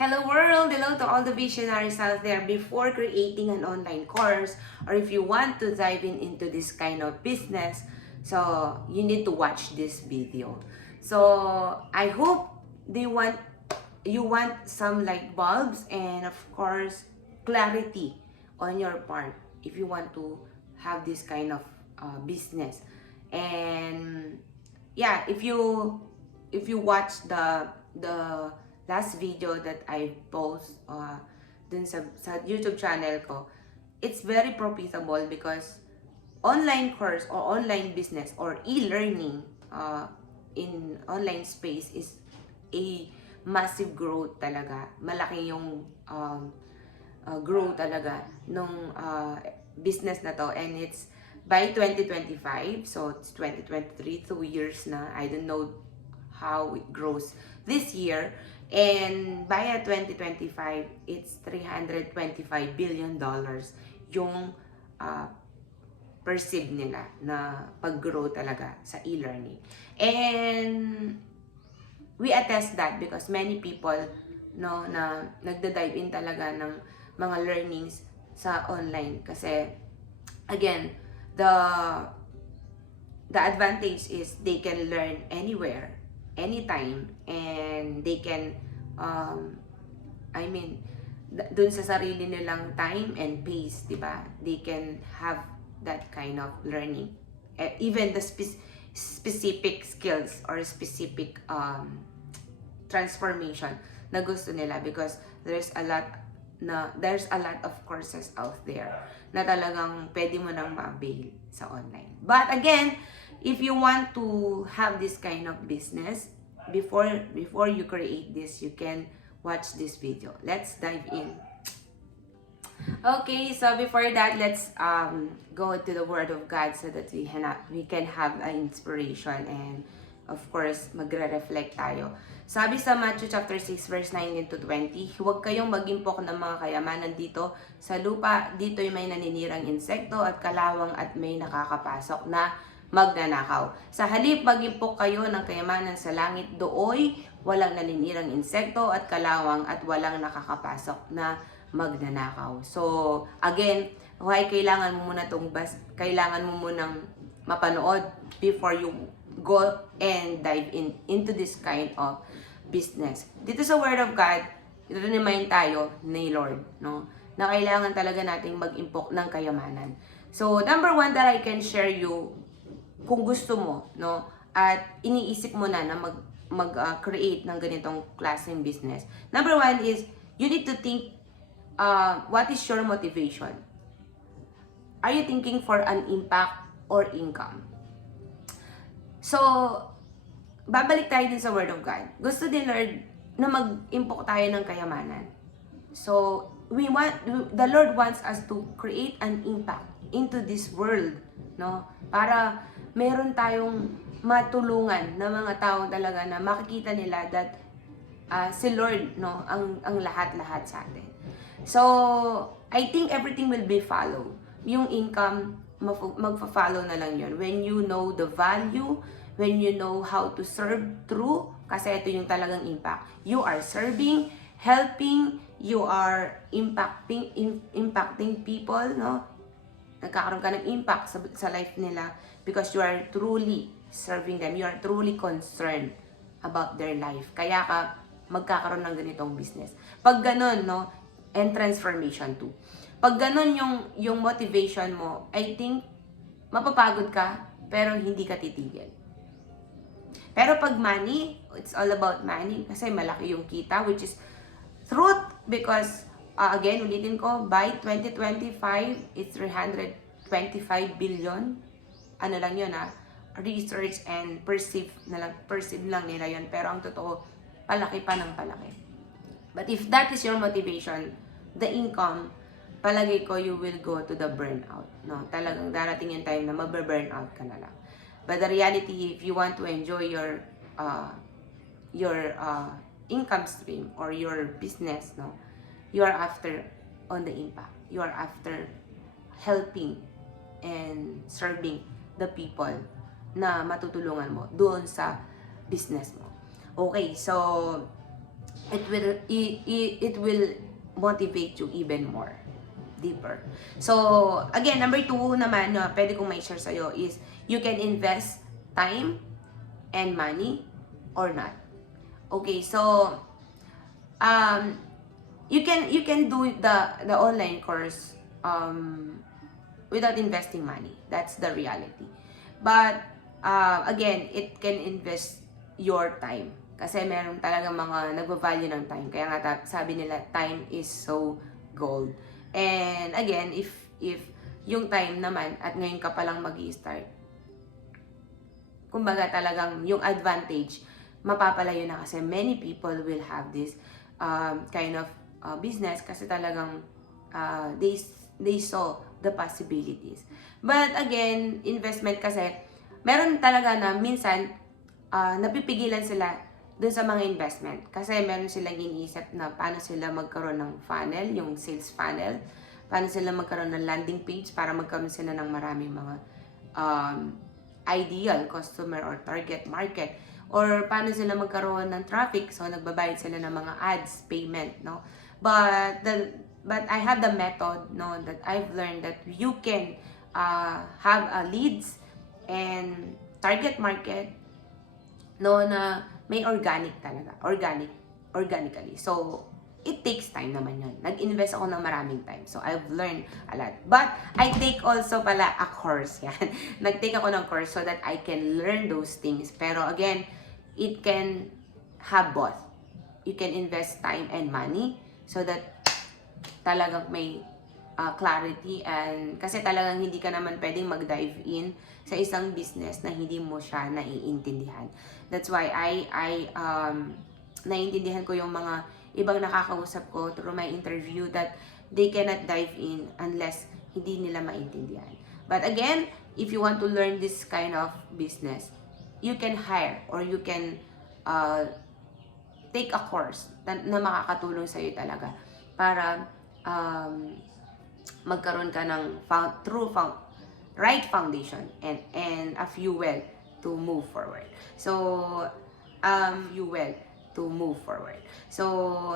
Hello world! Hello to all the visionaries out there. Before creating an online course or if you want to dive into this kind of business, so you need to watch this video. So I hope you want some light bulbs and of course clarity on your part if you want to have this kind of business. And yeah, if you watch the last video that I post dun sa YouTube channel ko, it's very profitable because online course or online business or e-learning in online space is a massive growth talaga. Malaki yung growth talaga nung business na to, and it's by 2025, so it's 2023, 2 years na. I don't know how it grows this year. And by 2025, it's $325 billion yung perceive nila na pag-grow talaga sa e-learning. And we attest that because many people no na nagda-dive in talaga ng mga learnings sa online kasi again, the advantage is they can learn anywhere, anytime, and they can dun sa sarili nilang time and pace, di ba? They can have that kind of learning. Even the specific skills or specific transformation na gusto nila because there's a lot of courses out there na talagang pwede mo nang ma-avail sa online. But again, if you want to have this kind of business, before you create this, you can watch this video. Let's dive in. Okay, so before that, let's go to the Word of God so that we can have an inspiration and of course, magre-reflect tayo. Sabi sa Matthew chapter 6 verse 19 to 20, huwag kayong mag-impok ng mga kayamanan dito sa lupa. Dito'y may naninirang insekto at kalawang at may nakakapasok na magnanakaw. Sa halip, mag-impok kayo ng kayamanan sa langit. Dooy walang naninirang insekto at kalawang at walang nakakapasok na magnanakaw. So, again, why kailangan mo munang mapanood before you go and dive into this kind of business. Dito sa Word of God, i-remind tayo ni Lord, no, na kailangan talaga nating mag-impok ng kayamanan. So, number one that I can share you, kung gusto mo, no, at iniisip mo na mag-create ng ganitong klaseng business. Number one is, you need to think, what is your motivation? Are you thinking for an impact or income? So, babalik tayo din sa Word of God. Gusto din Lord na mag-impok tayo ng kayamanan. So, the Lord wants us to create an impact into this world, no? Para meron tayong matulungan na mga tao talaga na makikita nila that si Lord, no, ang lahat-lahat sa atin. So, I think everything will be follow. Yung income, magfa-follow na lang yun. When you know the value, when you know how to serve through, kasi ito yung talagang impact. You are serving, helping, you are impacting people, no? Nagkakaroon ka ng impact sa life nila because you are truly serving them. You are truly concerned about their life. Kaya ka magkakaroon ng ganitong business. Pag ganun, no? And transformation too. Pag ganun yung motivation mo, I think mapapagod ka pero hindi ka titigil. Pero pag money, it's all about money kasi malaki yung kita, which is truth because again, ulitin ko, by 2025, it's 325 billion. Ano lang yun research and perceive lang nila yun. Pero ang totoo, palaki pa ng palaki. But if that is your motivation, the income, palagi ko you will go to the burnout. No? Talagang darating yung time na mabe-burnout ka na lang. But the reality, if you want to enjoy your income stream or your business, no, you are after on the impact. You are after helping and serving the people na matutulungan mo doon sa business mo. Okay, so it will motivate you even more deeper. So, again, number 2 naman na pwede kong mai-share sa'yo is you can invest time and money or not. Okay, so um, you can do the online course without investing money. That's the reality. But again, it can invest your time. Kasi meron talaga mga nagva-value ng time. Kaya nga sabi nila, time is so gold. And again, if yung time naman at ngayon ka pa lang mag-i-start, kumbaga talagang yung advantage, mapapalayo na kasi many people will have this kind of business kasi talagang they saw the possibilities. But again, investment kasi, meron talaga na minsan napipigilan sila dun sa mga investment. Kasi meron silang iniisip na paano sila magkaroon ng funnel, yung sales funnel, paano sila magkaroon ng landing page para magkaroon sila ng maraming mga ideal customer or target market, or paano sila magkaroon ng traffic, so nagbabayad sila ng mga ads payment, no? But I have the method, no, that I've learned that you can have a leads and target market, no, na may organic talaga, organically. So it takes time naman yun. Nag-invest ako ng maraming time. So, I've learned a lot. But, I take also pala a course. Yan. Nag-take ako ng course so that I can learn those things. Pero, again, it can have both. You can invest time and money so that talagang may clarity, and kasi talagang hindi ka naman pwedeng mag-dive in sa isang business na hindi mo siya naiintindihan. That's why naiintindihan ko yung mga ibang nakakausap ko through my interview that they cannot dive in unless hindi nila maintindihan. But again, if you want to learn this kind of business, you can hire or you can take a course na makakatulong sa'yo talaga para magkaroon ka ng right foundation and a fuel to move forward. So, fuel to move forward. So,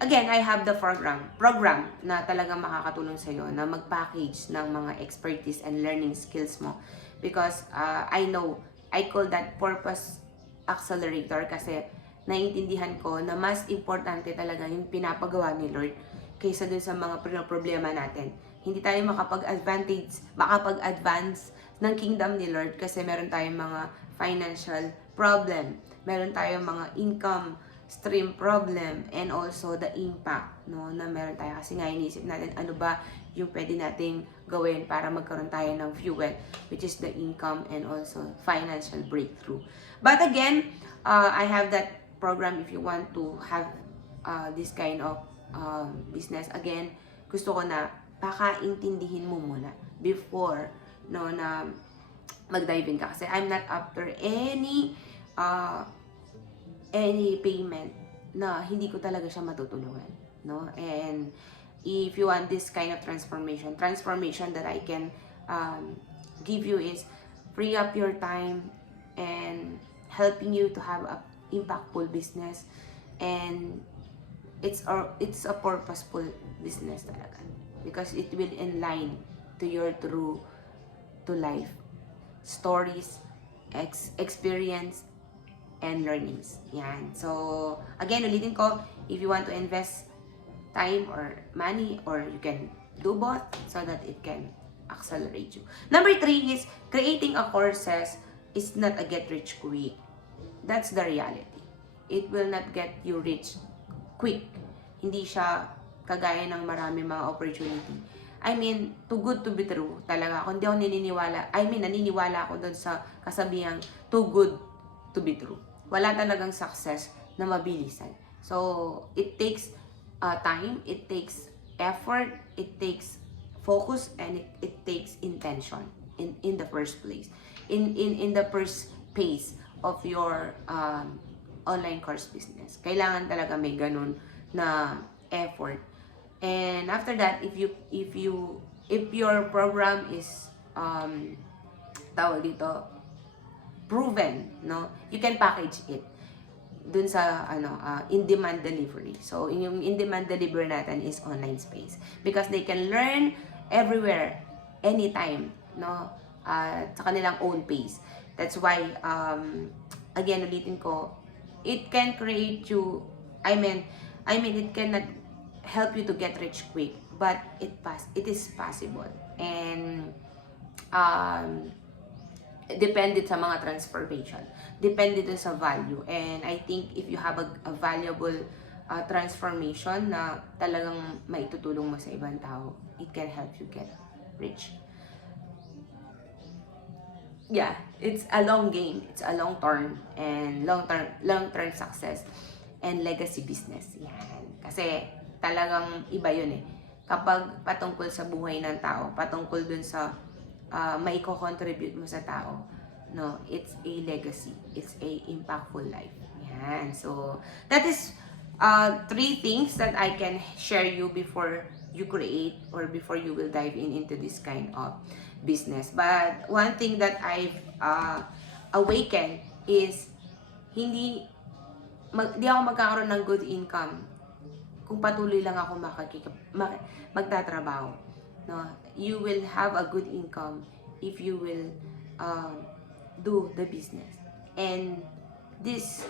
again, I have the program na talagang makakatulong sa'yo na mag-package ng mga expertise and learning skills mo. Because I know, I call that purpose accelerator kasi naiintindihan ko na mas importante talaga yung pinapagawa ni Lord kaysa dun sa mga problema natin. Hindi tayo makapag-advance ng kingdom ni Lord kasi meron tayong mga financial problem, meron tayong mga income stream problem, and also the impact, no, na meron tayo. Kasi nga iniisip natin ano ba yung pwede nating gawin para magkaroon tayo ng fuel, which is the income and also financial breakthrough. But again, I have that program if you want to have this kind of business. Again, gusto ko na pakaintindihin mo muna before, no, na mag-dive in ka. Kasi I'm not after any payment na hindi ko talaga siya matutulungan, no? And if you want this kind of transformation that I can give you is free up your time and helping you to have a impactful business, and it's a purposeful business talaga because it will align to your true to life stories, experience, and learnings. Yan. So, again, ulitin ko, if you want to invest time or money, or you can do both so that it can accelerate you. Number 3 is creating a courses is not a get rich quick. That's the reality. It will not get you rich quick. Hindi siya kagaya ng marami mga opportunity. I mean, too good to be true talaga. Kung di ako naniniwala ako doon sa kasabihang too good to be true. Wala talagang success na mabilisan. So, it takes time, it takes effort, it takes focus, and it takes intention in the first place. In the first phase of your online course business. Kailangan talaga may ganun na effort. And after that, if your program is tawag dito, proven, no, you can package it. dun sa in-demand delivery. So, yung in-demand delivery natin is online space because they can learn everywhere, anytime, no? Sa kanilang own pace. That's why, again, ulitin ko, it can create you, it cannot help you to get rich quick, but it is possible. And, depende sa mga transformation. Depende dun sa value. And I think if you have a valuable transformation na talagang maitutulong mo sa ibang tao, it can help you get rich. Yeah, it's a long game. It's a long term and long-term success and legacy business. Yan. Kasi talagang iba yun eh. Kapag patungkol sa buhay ng tao, patungkol dun sa may contribute mo sa tao, no, it's a legacy, it's a impactful life. Yan. So that is 3 things that I can share you before you create or before you will dive into this kind of business. But one thing that I've awakened is di ako magkakaroon ng good income kung patuloy lang ako magtatrabaho. No, you will have a good income if you will do the business. And this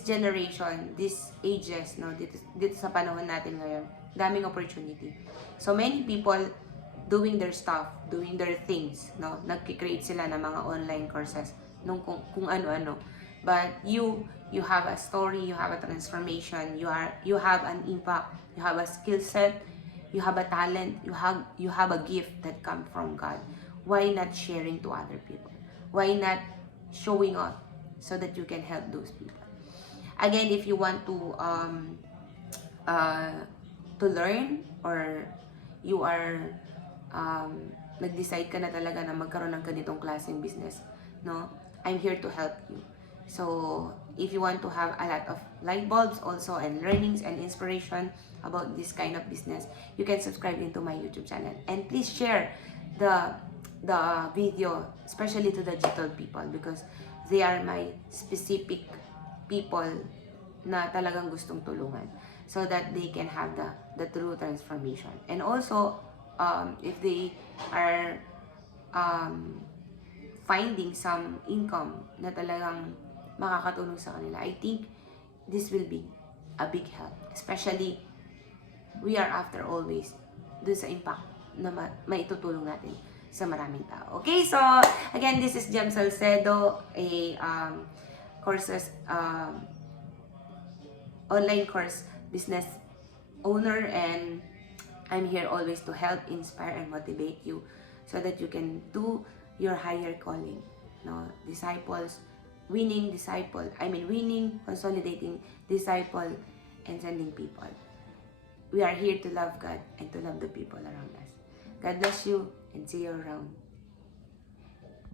generation, this ages, no, dito sa panahon natin ngayon, daming opportunity. So many people doing their stuff, doing their things, no, nagki-create sila ng mga online courses nung kung ano-ano. But you have a story, you have a transformation, you have an impact, you have a skill set, you have a talent, you have a gift that comes from God. Why not sharing to other people? Why not showing up so that you can help those people? Again, if you want to learn, or you are nag-decide ka na talaga na magkaroon ng ganitong klaseng business, no, I'm here to help you. So if you want to have a lot of light bulbs also and learnings and inspiration about this kind of business, you can subscribe into my YouTube channel, and please share the video, especially to the G12 people, because they are my specific people na talagang gustong tulungan, so that they can have the true transformation. And also, if they are finding some income na talagang makakatulong sa kanila, I think this will be a big help. Especially, we are after always dun sa impact na maitutulong natin sa maraming tao. Okay, so again, this is Jhem Salcedo, a online course business owner, and I'm here always to help, inspire, and motivate you so that you can do your higher calling. No, winning, consolidating disciple, and sending people. We are here to love God and to love the people around us. God bless you, and see you around.